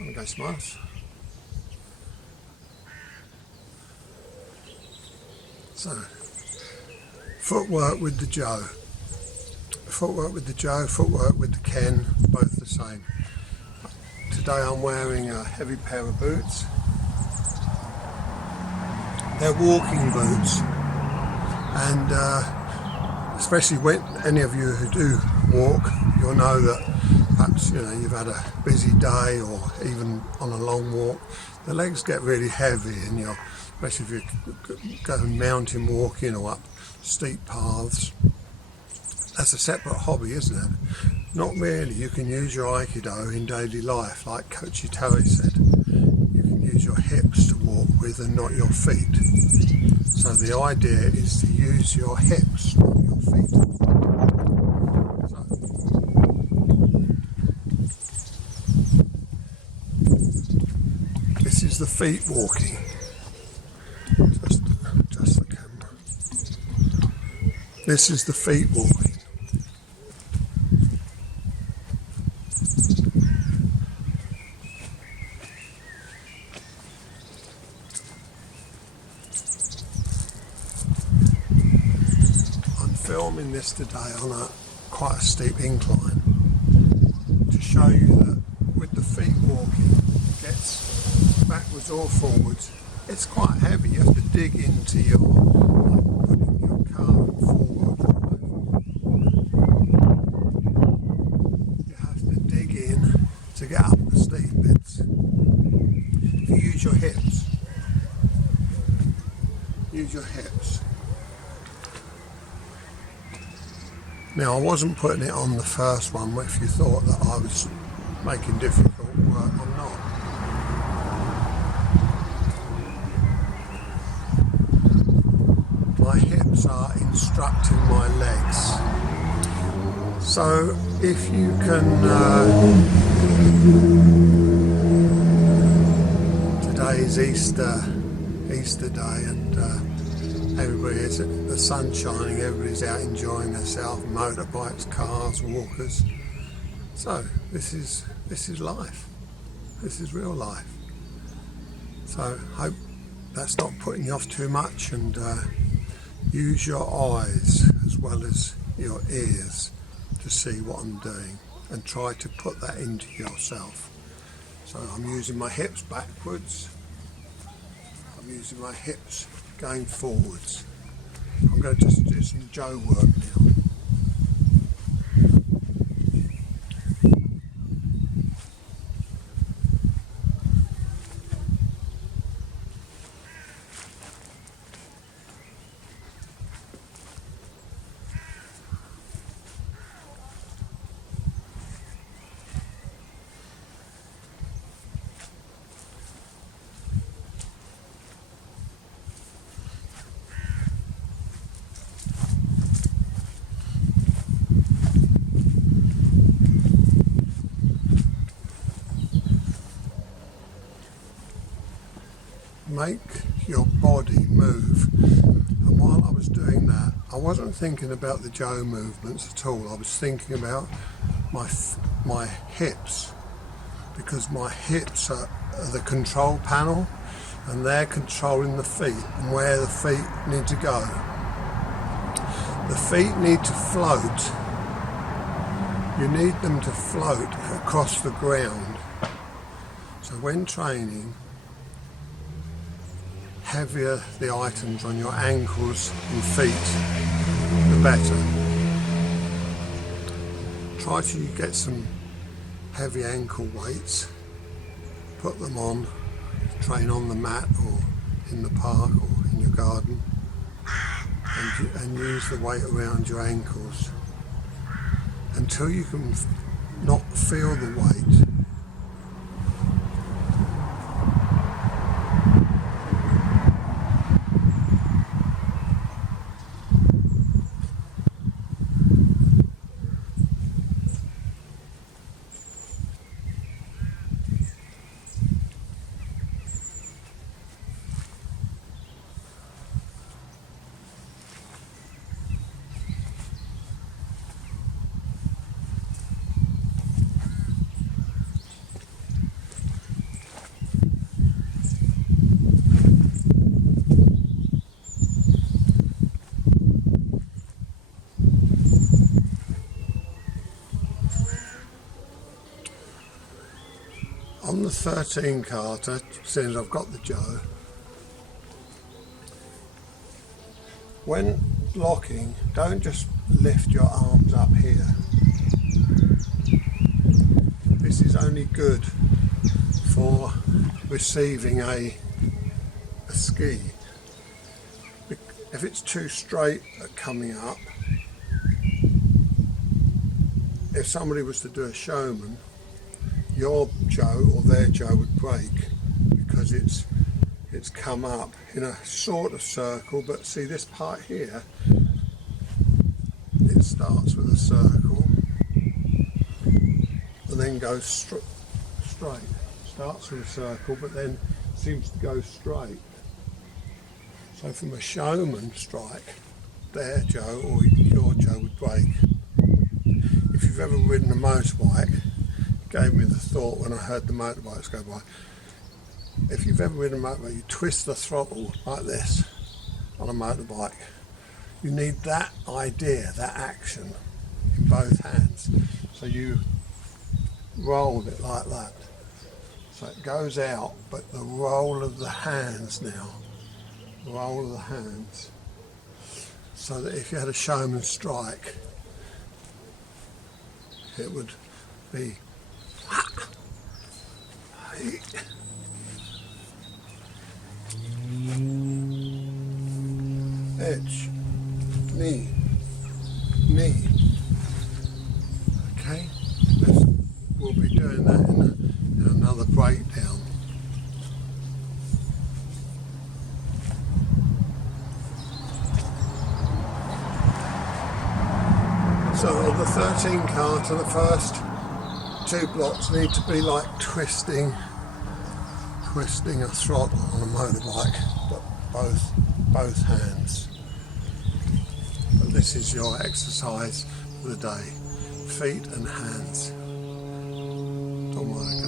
I'm gonna go smiles. So, footwork with the Joe. Footwork with the Joe, footwork with the Ken, both the same. Today I'm wearing a heavy pair of boots. They're walking boots, and especially when any of you who do walk, you'll know that perhaps you've had a busy day or even on a long walk, the legs get really heavy, and especially if you're going mountain walking or up steep paths. That's a separate hobby, isn't it? Not really. You can use your Aikido in daily life, like Coach Itoi said. You can use your hips to walk with and not your feet. So the idea is to use your hips, not your feet. So, this is the feet walking. Just the camera. This is the feet walking. Filming this today on quite a steep incline to show you that with the feet walking, it gets backwards or forwards. It's quite heavy. You have to dig into putting your car forward. You have to dig in to get up the steep bits. If you use your hips, Now I wasn't putting it on the first one if you thought that I was making difficult work. I'm not. My hips are instructing my legs. So if you can, today is Easter Day, and the sun's shining, everybody's out enjoying themselves, motorbikes, cars, walkers. So this is life. This is real life. So hope that's not putting you off too much, and use your eyes as well as your ears to see what I'm doing, and try to put that into yourself. So I'm using my hips backwards. I'm using my hips going forwards. I'm going to just do some Joe work now. Make your body move. And while I was doing that, I wasn't thinking about the Joe movements at all. I was thinking about my hips, because my hips are the control panel, and they're controlling the feet and where the feet need to go. The feet need to float. You need them to float across the ground. So when training, heavier the items on your ankles and feet, the better. Try to get some heavy ankle weights, put them on, train on the mat or in the park or in your garden, and use the weight around your ankles until you can not feel the weight. On the 13 kata, since I've got the Joe, when blocking, don't just lift your arms up here. This is only good for receiving a ski. If it's too straight at coming up, if somebody was to do a showman, your Joe or their Joe would break because it's come up in a sort of circle, but see this part here, it starts with a circle and then goes straight. Starts with a circle but then seems to go straight. So from a showman strike, their Joe or your Joe would break. If you've ever ridden a motorbike, it gave me the thought when I heard the motorbikes go by. If you've ever ridden a motorbike, you twist the throttle like this on a motorbike. You need that idea, that action in both hands. So you roll it like that. So it goes out, but the roll of the hands now, roll of the hands, so that if you had a showman strike, it would be edge, knee, knee. Okay, we'll be doing that in another breakdown. So on the 13 kata, the first two blocks need to be like twisting a throttle on a motorbike, but both hands. But this is your exercise for the day, feet and hands. Don't worry.